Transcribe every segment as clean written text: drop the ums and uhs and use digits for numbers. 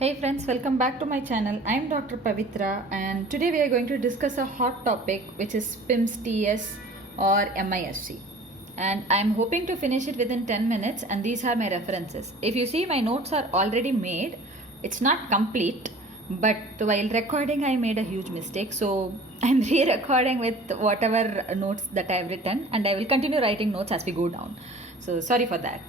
Hey friends, welcome back to my channel. I am Dr. Pavitra and today we are going to discuss a hot topic which is PIMS TS or MISC. And I am hoping to finish it within 10 minutes and these are my references. If you see, my notes are already made. It's not complete, but while recording I made a huge mistake. So I'm re-recording with whatever notes that I have written and I will continue writing notes as we go down. So sorry for that.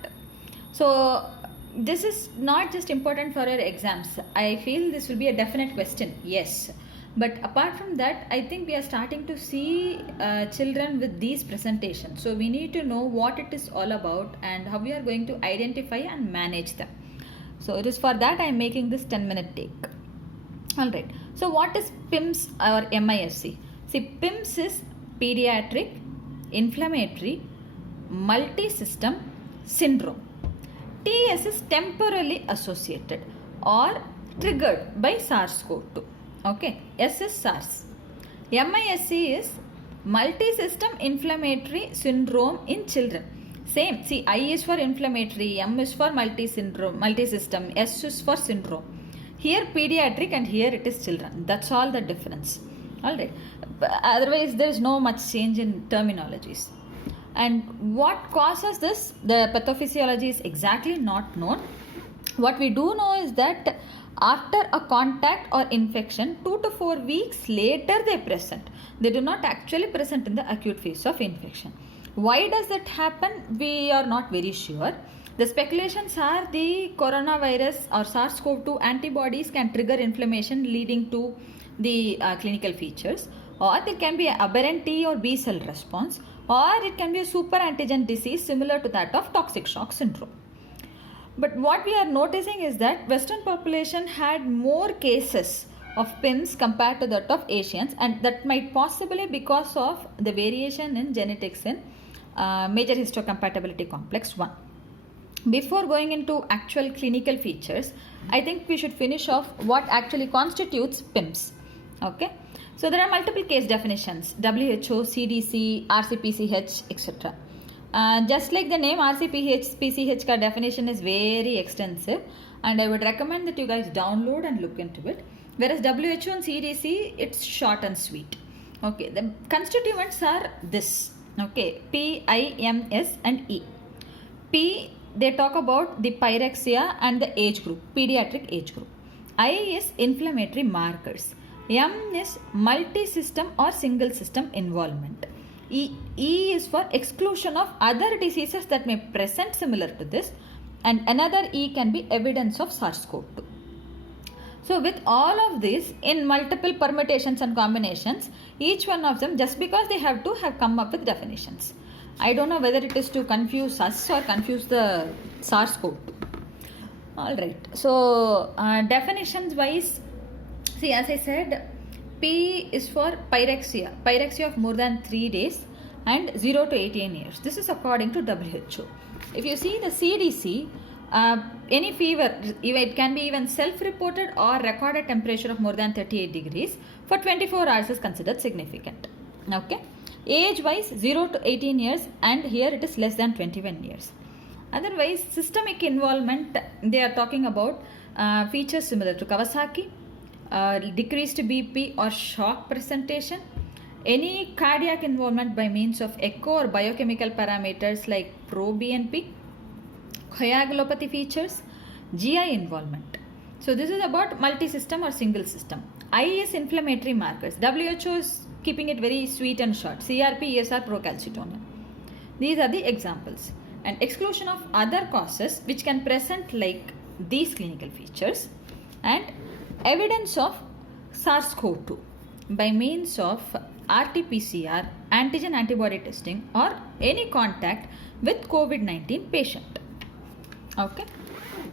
So this is not just important for your exams. I feel this will be a definite question, yes. But apart from that, I think we are starting to see children with these presentations. So we need to know what it is all about and how we are going to identify and manage them. So it is for that I am making this 10-minute take. Alright, so what is PIMS or MISC? See, PIMS is Pediatric Inflammatory Multisystem Syndrome. TS is temporally associated or triggered by SARS-CoV-2. Okay, S is SARS. MISC is multisystem inflammatory syndrome in children. Same, see, I is for inflammatory, M is for multisystem, S is for syndrome. Here pediatric and here it is children. That's all the difference. Alright. Otherwise there is no much change in terminologies. And what causes this? The pathophysiology is exactly not known. What we do know is that after a contact or infection, 2 to 4 weeks later they present. They do not actually present in the acute phase of infection. Why does that happen? We are not very sure. The speculations are the coronavirus or SARS-CoV-2 antibodies can trigger inflammation leading to the clinical features, or there can be an aberrant T or B cell response, or it can be a super antigen disease similar to that of toxic shock syndrome. But what we are noticing is that Western population had more cases of PIMS compared to that of Asians, and that might possibly because of the variation in genetics in major histocompatibility complex 1. Before going into actual clinical features, I think we should finish off what actually constitutes PIMS. Okay. So there are multiple case definitions: WHO, CDC, RCPCH, etc. Just like the name RCPCH ka definition is very extensive, and I would recommend that you guys download and look into it. Whereas WHO and CDC, it's short and sweet. Okay, the constituents are this. Okay, P, I, M, S, and E. P, they talk about the pyrexia and the age group, pediatric age group. I is inflammatory markers. M is multi-system or single system involvement. E is for exclusion of other diseases that may present similar to this, and another E can be evidence of SARS-CoV-2. So with all of these in multiple permutations and combinations, each one of them, just because they have come up with definitions. I don't know whether it is to confuse us or confuse the SARS-CoV-2. Alright, so definitions wise, see, as I said, P is for pyrexia of more than 3 days and 0 to 18 years. This is according to WHO. If you see the CDC, any fever, it can be even self-reported or recorded temperature of more than 38 degrees for 24 hours is considered significant. Okay. Age-wise, 0 to 18 years, and here it is less than 21 years. Otherwise, systemic involvement, they are talking about features similar to Kawasaki, decreased BP or shock presentation, any cardiac involvement by means of echo or biochemical parameters like proBNP, coagulopathy features, GI involvement. So this is about multi-system or single system. I is inflammatory markers. WHO is keeping it very sweet and short. CRP, ESR, procalcitonin. These are the examples. And exclusion of other causes which can present like these clinical features, and evidence of SARS-CoV-2 by means of RT-PCR, antigen antibody testing, or any contact with COVID-19 patient. Okay.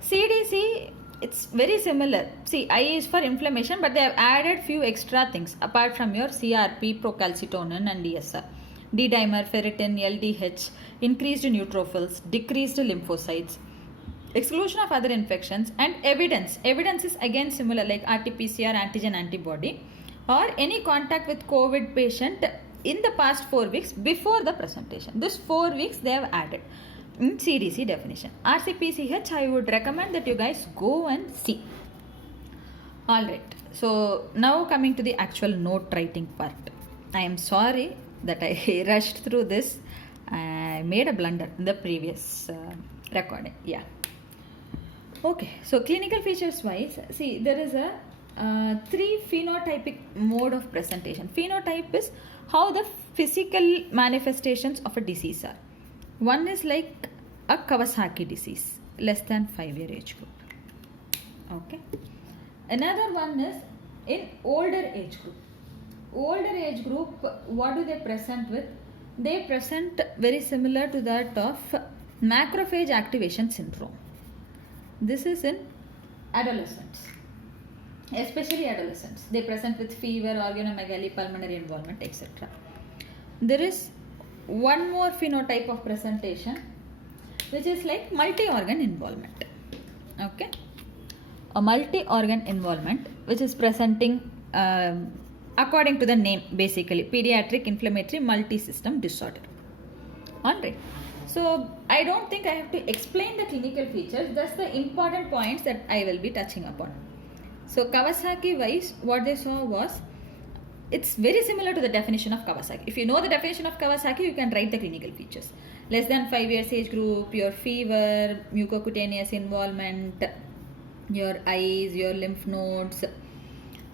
CDC, it's very similar. See, I is for inflammation, but they have added few extra things apart from your CRP, procalcitonin, and ESR. D-dimer, ferritin, LDH, increased neutrophils, decreased lymphocytes, exclusion of other infections, and evidence. Evidence is again similar like RT-PCR, antigen antibody, or any contact with COVID patient in the past 4 weeks before the presentation. This 4 weeks they have added. CDC definition. RCPCH, I would recommend that you guys go and see. All right. So now coming to the actual note writing part. I am sorry that I rushed through this. I made a blunder in the previous recording. Yeah. Okay. So clinical features wise, see there is a three phenotypic mode of presentation. Phenotype is how the physical manifestations of a disease are. One is like a Kawasaki disease, less than 5-year age group. Okay. Another one is in older age group. Older age group, what do they present with? They present very similar to that of macrophage activation syndrome. This is in adolescents, especially adolescents. They present with fever, organomegaly, pulmonary involvement, etc. There is one more phenotype of presentation, which is like multi-organ involvement. Okay. A multi-organ involvement which is presenting according to the name, basically pediatric inflammatory multi-system disorder. Alright, so I don't think I have to explain the clinical features. That's the important points that I will be touching upon. So Kawasaki wise, what they saw was, it's very similar to the definition of Kawasaki. If you know the definition of Kawasaki, you can write the clinical features. Less than 5 years age group, your fever, mucocutaneous involvement, your eyes, your lymph nodes,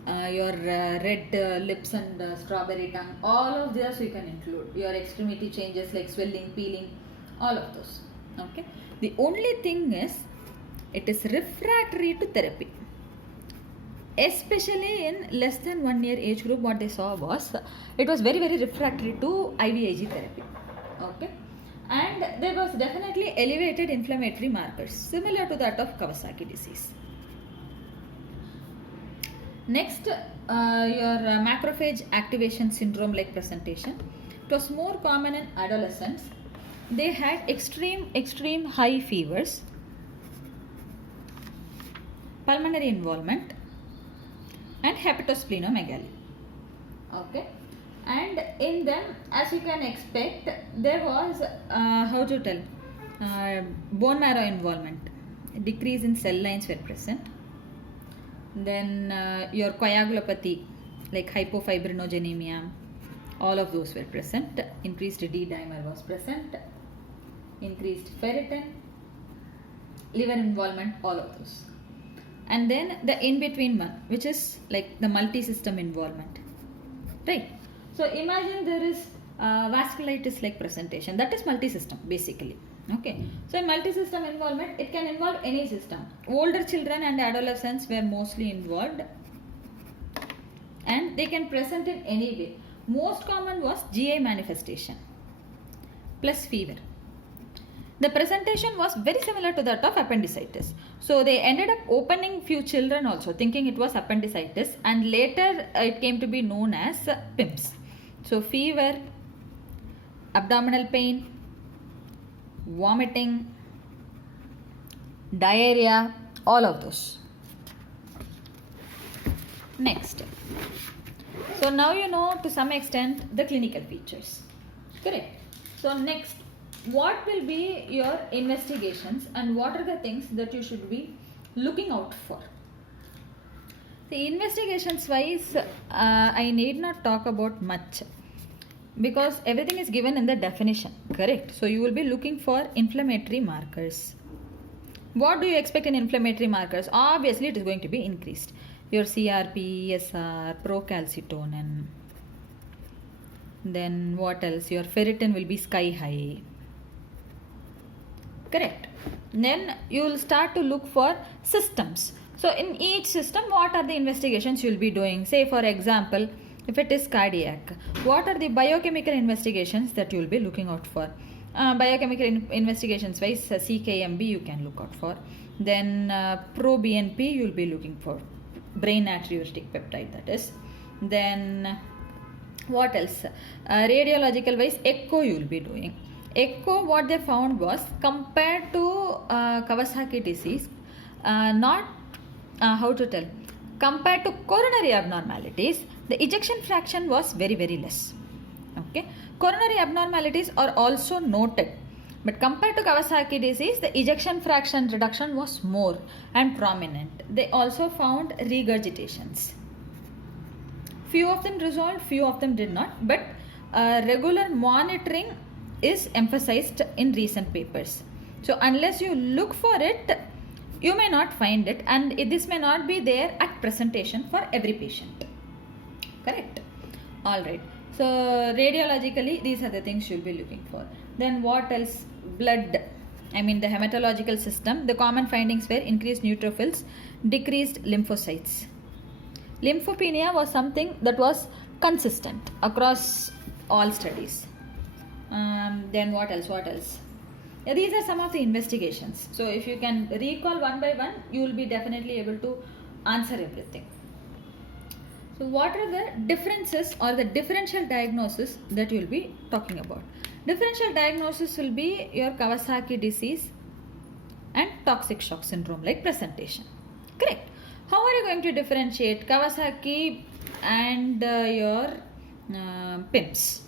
your red lips and strawberry tongue, all of these you can include. Your extremity changes like swelling, peeling, all of those. Okay. The only thing is, it is refractory to therapy. Especially in less than 1 year age group, what they saw was, it was very, very refractory to IVIG therapy. Okay. And there was definitely elevated inflammatory markers, similar to that of Kawasaki disease. Next, your macrophage activation syndrome like presentation. It was more common in adolescents. They had extreme high fevers, pulmonary involvement, and hepatosplenomegaly. Okay. And in them, as you can expect, there was, bone marrow involvement. A decrease in cell lines were present. Then your coagulopathy, like hypofibrinogenemia, all of those were present. Increased D dimer was present. Increased ferritin, liver involvement, all of those. And then the in-between one, which is like the multi-system involvement. Right. So imagine there is vasculitis like presentation. That is multi-system basically. Okay. So in multi-system involvement, it can involve any system. Older children and adolescents were mostly involved, and they can present in any way. Most common was GI manifestation plus fever. The presentation was very similar to that of appendicitis. So they ended up opening few children also, thinking it was appendicitis, and later it came to be known as PIMS. So fever, abdominal pain, vomiting, diarrhea, all of those. Next. So now you know to some extent the clinical features. Correct. So next, what will be your investigations and what are the things that you should be looking out for? The investigations wise, I need not talk about much, because everything is given in the definition, correct? So you will be looking for inflammatory markers. What do you expect in inflammatory markers? Obviously it is going to be increased. Your CRP, ESR, procalcitonin. Then what else? Your ferritin will be sky high. Correct. Then you will start to look for systems. So in each system, what are the investigations you will be doing? Say for example, if it is cardiac, what are the biochemical investigations that you will be looking out for? Biochemical investigations wise, CKMB you can look out for. Then pro-BNP you will be looking for, brain natriuretic peptide, that is. Then what else? Radiological wise, echo you will be doing. Echo, what they found was, compared to Kawasaki disease, compared to coronary abnormalities, the ejection fraction was very, very less. Okay. Coronary abnormalities are also noted, But compared to Kawasaki disease, the ejection fraction reduction was more and prominent. They also found regurgitations. Few of them resolved, few of them did not, but regular monitoring is emphasized in recent papers. So unless you look for it, you may not find it, and this may not be there at presentation for every patient. Correct? Alright. So radiologically, these are the things you'll be looking for. Then what else? Blood. The hematological system. The common findings were increased neutrophils, decreased lymphocytes. Lymphopenia was something that was consistent across all studies. Then what else? Yeah, these are some of the investigations. So if you can recall one by one, you will be definitely able to answer everything. So what are the differences or the differential diagnosis that you will be talking about? Differential diagnosis will be your Kawasaki disease and toxic shock syndrome like presentation. Correct. How are you going to differentiate Kawasaki and your PIMS?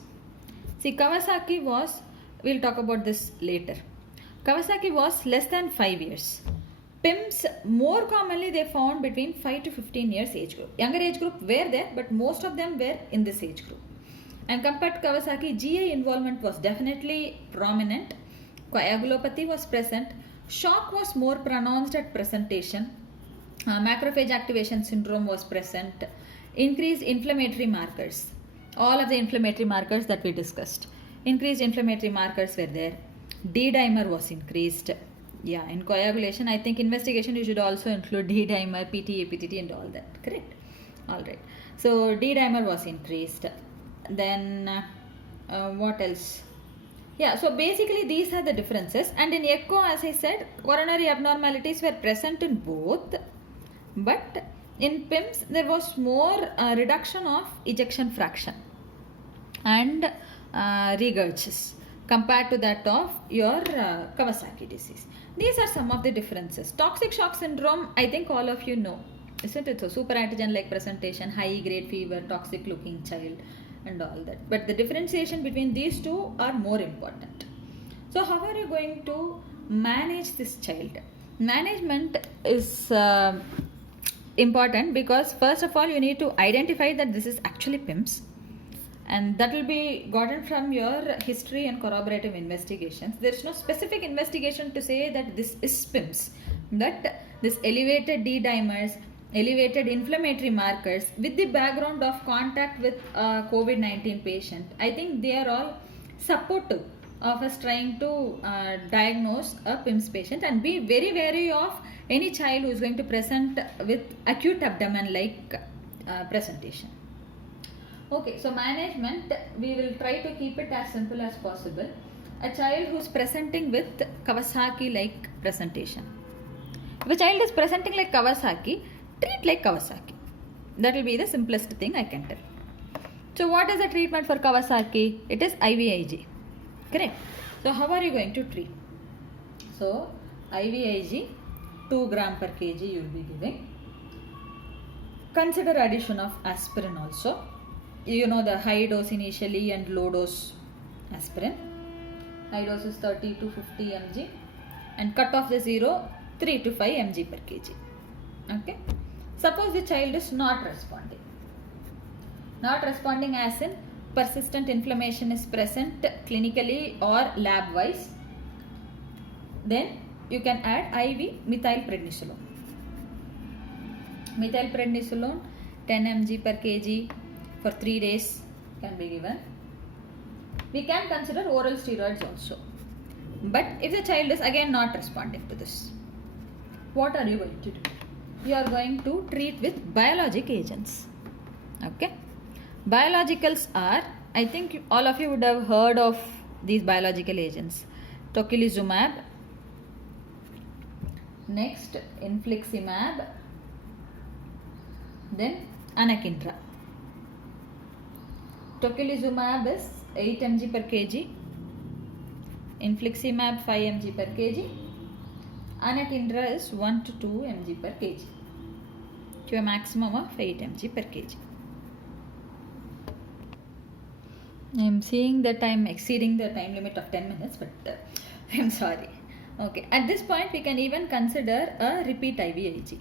See, Kawasaki was, we'll talk about this later. Kawasaki was less than 5 years. PIMS, more commonly they found between 5 to 15 years age group. Younger age group were there, but most of them were in this age group. And compared to Kawasaki, GI involvement was definitely prominent. Coagulopathy was present. Shock was more pronounced at presentation. Macrophage activation syndrome was present. Increased inflammatory markers. All of the inflammatory markers that we discussed. Increased inflammatory markers were there. D-dimer was increased. Yeah, in coagulation, I think investigation you should also include D-dimer, PTA, PTT and all that. Correct? Alright. So D-dimer was increased. Then what else? Yeah, so basically these are the differences. And in echo, as I said, coronary abnormalities were present in both. But in PIMS, there was more reduction of ejection fraction and regurges compared to that of your Kawasaki disease. These are some of the differences. Toxic shock syndrome, I think all of you know, isn't it? So super antigen-like presentation, high grade fever, toxic looking child and all that. But the differentiation between these two are more important. So how are you going to manage this child? Management is important because first of all you need to identify that this is actually PIMS. And that will be gotten from your history and corroborative investigations. There is no specific investigation to say that this is PIMS. That this elevated D-dimers, elevated inflammatory markers with the background of contact with a COVID-19 patient, I think they are all supportive of us trying to diagnose a PIMS patient, and be very wary of any child who is going to present with acute abdomen-like presentation. Okay, so management, we will try to keep it as simple as possible. A child who is presenting with Kawasaki-like presentation. If a child is presenting like Kawasaki, treat like Kawasaki. That will be the simplest thing I can tell. So what is the treatment for Kawasaki? It is IVIG. Correct. So how are you going to treat? So IVIG 2 gram per kg you will be giving. Consider addition of aspirin also. You know the high dose initially and low dose aspirin. High dose is 30 to 50 mg and cut off the 0 3 to 5 mg per kg. Okay. Suppose the child is not responding. Not responding as in persistent inflammation is present clinically or lab wise. Then you can add IV methylprednisolone. Methylprednisolone 10 mg per kg for 3 days can be given. We can consider oral steroids also. But if the child is again not responding to this, what are you going to do? You are going to treat with biologic agents. Okay. Biologicals are, I think all of you would have heard of these biological agents. Tocilizumab, next infliximab, then anakinra. Tocilizumab is 8 mg per kg, infliximab 5 mg per kg, anakinra is 1 to 2 mg per kg to a maximum of 8 mg per kg. I am seeing that I am exceeding the time limit of 10 minutes, but I'm sorry. Okay, at this point we can even consider a repeat IVIG.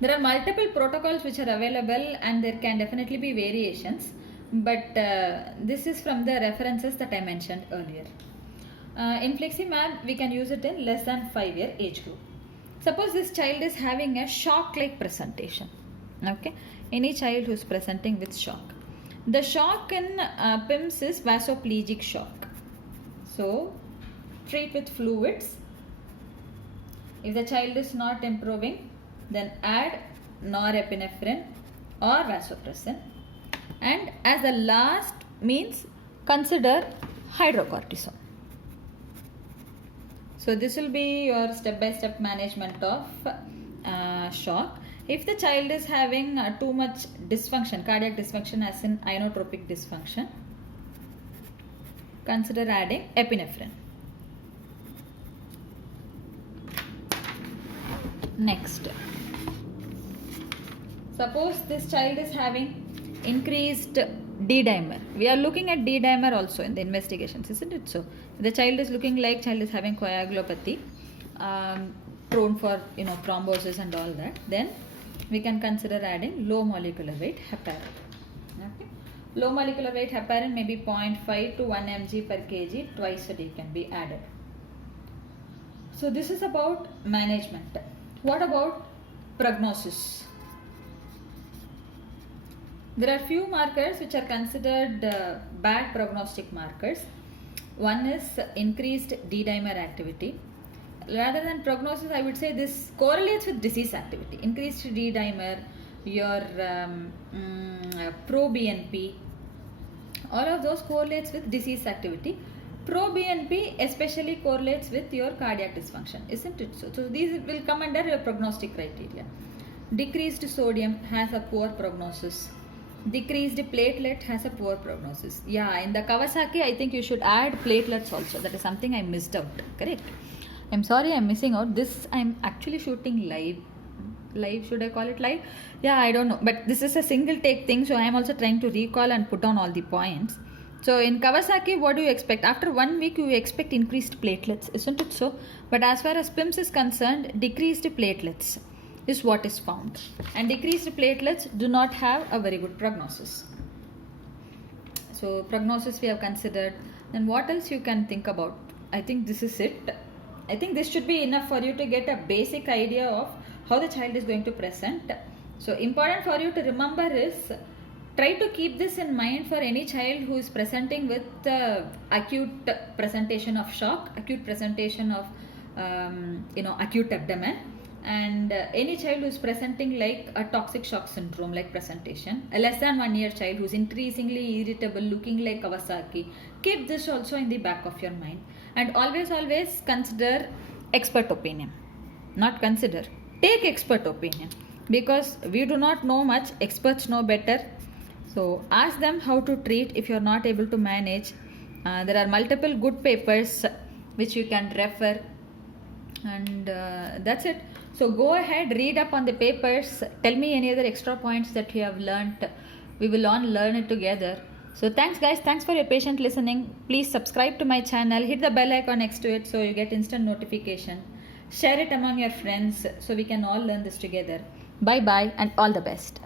There are multiple protocols which are available and there can definitely be variations, but this is from the references that I mentioned earlier. Infliximab, we can use it in less than 5-year age group. Suppose this child is having a shock-like presentation. Okay, any child who is presenting with shock. The shock in PIMS is vasoplegic shock. So, treat with fluids. If the child is not improving, then add norepinephrine or vasopressin. And as the last means, consider hydrocortisone. So this will be your step-by-step management of shock. If the child is having too much dysfunction, cardiac dysfunction as in inotropic dysfunction, consider adding epinephrine. Next, suppose this child is having increased D-dimer. We are looking at D-dimer also in the investigations, isn't it? So, the child is looking like child is having coagulopathy, prone for thrombosis and all that. Then we can consider adding low molecular weight heparin. Okay. Low molecular weight heparin may be 0.5 to 1 mg per kg twice a day can be added. So this is about management. What about prognosis? There are few markers which are considered bad prognostic markers. One is increased D-dimer activity. Rather than prognosis, I would say this correlates with disease activity. Increased D-dimer, your pro-BNP, all of those correlates with disease activity. Pro-BNP especially correlates with your cardiac dysfunction, isn't it? So these will come under your prognostic criteria. Decreased sodium has a poor prognosis. Decreased platelet has a poor prognosis. Yeah, in the Kawasaki, I think you should add platelets also. That is something I missed out. Correct. I'm sorry I'm missing out. This I'm actually shooting live. Live, should I call it live? Yeah, I don't know. But this is a single take thing. So I am also trying to recall and put down all the points. So in Kawasaki, what do you expect? After 1 week, you expect increased platelets, isn't it so? But as far as PIMS is concerned, decreased platelets is what is found. And decreased platelets do not have a very good prognosis. So prognosis we have considered. Then what else you can think about? I think this is it. I think this should be enough for you to get a basic idea of how the child is going to present. So important for you to remember is, try to keep this in mind for any child who is presenting with acute presentation of shock, acute presentation of acute abdomen, and any child who is presenting like a toxic shock syndrome like presentation. A less than 1 year child who is increasingly irritable, looking like Kawasaki. Keep this also in the back of your mind, and always consider expert opinion. Not consider, take expert opinion, because we do not know much, experts know better. So ask them how to treat if you are not able to manage. There are multiple good papers which you can refer, and that's it. So go ahead, read up on the papers, tell me any other extra points that you have learnt. We will all learn it together. So thanks guys, thanks for your patient listening. Please subscribe to my channel, hit the bell icon next to it so you get instant notification. Share it among your friends so we can all learn this together. Bye bye and all the best.